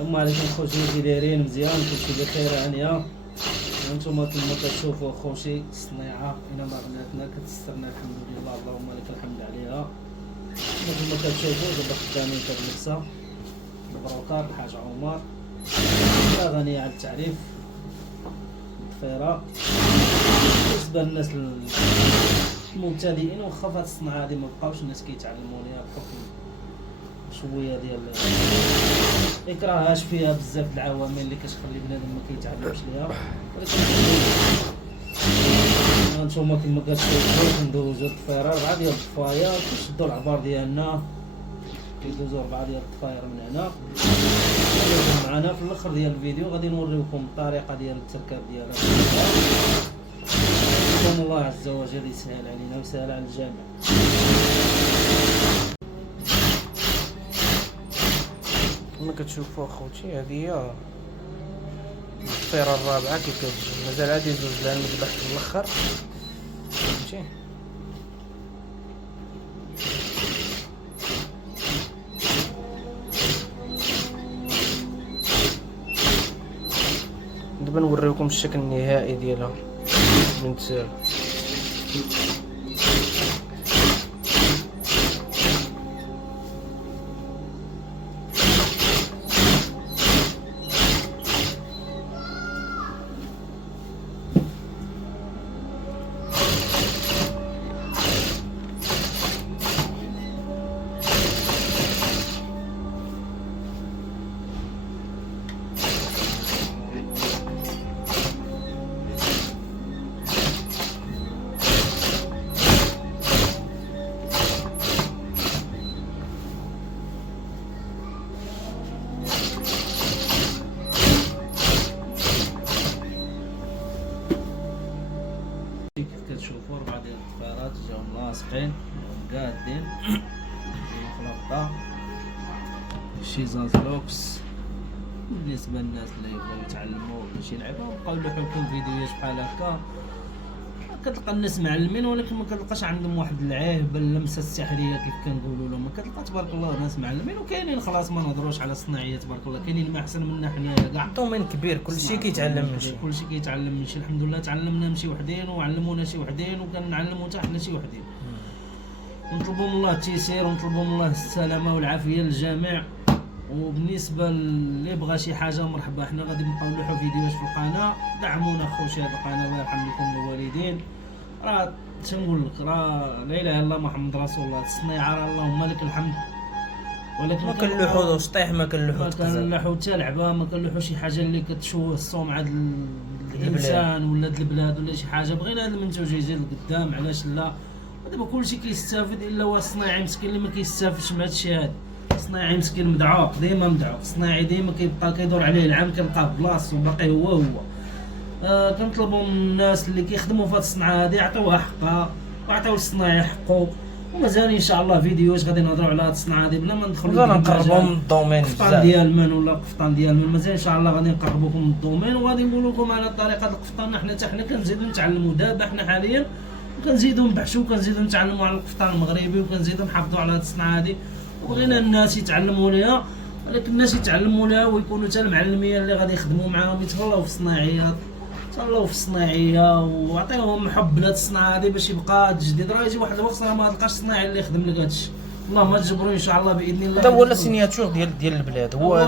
السلام عليكم خوتي، كي دايرين؟ مزيان؟ كلشي بخير هانيه؟ وانتم كما كتشوفوا خوتي الصنيعه اين ما بناتنا كتسترنا الحمد لله، اللهم لك الحمد عليها. كما كتشوفوا دابا خدامين في هاد اللبسه البروكار الحاج عمر، لا غنيه عن التعريف، ضفيره بالنسبه للناس المبتدئين. واخا في هاد الصنعه هادي مبقاوش الناس كيتعلموا ليها بحكم شويه ديال اكراهاش فيها بزاف د العوامل اللي كتخلي بنادم ما كيتعلمش ليها، ولكن هانتوما كما كتشوفوا كندوزو الضفيره 4 ديال الضفاير، كنشدو العبار ديالنا كيدوزو 4 ديال الضفاير من هنا. معنا في الاخر ديال الفيديو غادي نوريوكم الطريقه ديال التركاب ديالها. نتمنى الله عز وجل يسهل علينا ويسهل على الجميع. كما كتشوفوا اخوتي هذه هي الضفيره الرابعه كيف كتجي، مازال عاد يدوز لها المذبح في الاخر فهمتي. دابا نوريكم الشكل النهائي ديالها من تسال. كتشوفوا 4 ديال الضفيرات جاو لاصقين قادين مخلطه شي زازلوكس. بالنسبه للناس اللي يبغيو يتعلموا ولا شي لعبه بقاو يلوحوا لكم فيديوهات بحال هكا، كتلقى الناس معلمين ولكن ما كتلقاش عندهم واحد العيب اللمسه السحريه كيف كنقولوا لهم. كتلقى تبارك الله ناس معلمين، وكاينين خلاص ما نهضروش على الصناعيه تبارك الله، كاينين ما احسن منا حنايا كاع. دومين كبير كلشي كيتعلم من شي، كلشي كيتعلم من شي. الحمد لله تعلمنا من شي وحدين وعلمونا شي وحدين وكنعلموا حتى حنا شي وحدين. نطلبوا من الله التيسير ونطلبوا من الله السلامه والعافيه للجميع. وبالنسبه اللي بغى شي حاجه مرحبا، حنا غادي نبقاو نلوحوا فيديوهات في القناه. دعمونا خوتي هذه القناه، الله يرحم لكم الوالدين. راه تنقول لك راه لا اله الا الله محمد رسول الله، الصنيعه راه اللهم لك الحمد. ولكن ما كنلوحو سطيح، ما كنلوحو حتى لعبه، ما كنلوحو شي حاجه اللي كتشوه السمعه ديال الانسان ولا ديال البلاد ولا شي حاجه. بغينا هذا المنتوج يجي لقدام، علاش لا؟ دابا كلشي كيستافد الا هو الصناعي مسكين اللي ما كيستافدش من هذا الشيء هذا. الصناعي مسكين مدعوق، ديما مدعوق. الصناعي ديما كيبقى كيدور عليه العام، كيلقاه بلاصتو باقي هو. كنطلبوا من الناس اللي كيخدموا في هذه الصنعه هذه يعطيوها حقها ويعطيو للصناعي حقه. ومازال ان شاء الله فيديوهات غادي نهضروا على هذه الصنعه هذه بلا ما ندخلوا مازال نقربوا من الدومين بزاف. القفطان ديال من ولا القفطان ديال من، مازال ان شاء الله غادي نقربوكم من الدومين وغادي نقول لكم على طريقه القفطان. حتى حنا كنزيدوا نتعلموا دابا حنا حاليا، وكنزيدوا نبحثوا وكنزيدوا نتعلموا على القفطان المغربي وكنزيدوا نحافظوا على هذه الصنعه هذه. وبغينا الناس يتعلموا ليها، ولكن الناس يتعلموا لها ويكونوا حتى المعلمين اللي غادي يخدموا معاهم يتهلاو في الصناعيات، يتهلاو في الصناعيه وعطيوهم حب لهاد الصنعه هذه باش يبقى تجديد. راه يجي واحد الوقت راه ما تلقاش صناعي اللي يخدم لك هادشي. اللهم تجبروا ان شاء الله باذن الله. هذا هو السيناتور ديال البلاد، هو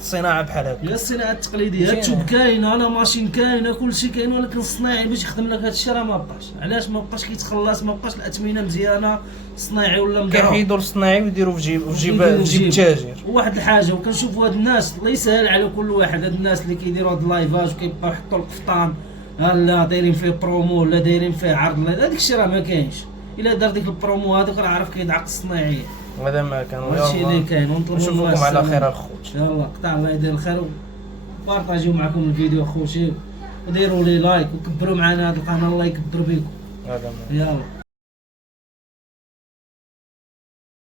الصناعه بحال هكا. هي الصناعه التقليديه، التوب كاينه، لا ماشين كاينه، كلشي كاين، ولكن الصناعي باش يخدم لك هادشي راه ما بقاش. علاش ما بقاش كيتخلص؟ ما بقاش الاثمنه مزيانه، صناعي ولا مدعو كيحيدوا الصناعي ويديروا في جيب التاجر. وواحد الحاجه، وكنشوفوا هاد الناس الله يسهل على كل واحد، هاد الناس اللي كيديروا هاد اللايفاج وكيبقاو يحطوا القفطان لا دايرين فيه برومو ولا دايرين فيه عرض، هذاك الشيء راه ما كاينش. الا دار ديك البرومو هذوك راه عارف كيدعق الصناعيه. هذا ما كان، هادشي اللي كاين. ونشوفكم على خير الخوت. يلا قطع الله يدير الخير، وبارطاجيو معكم الفيديو خوتي، وديروا لي لايك وكبروا معنا هذه القناه، الله يكبر بكم. هذا يلا.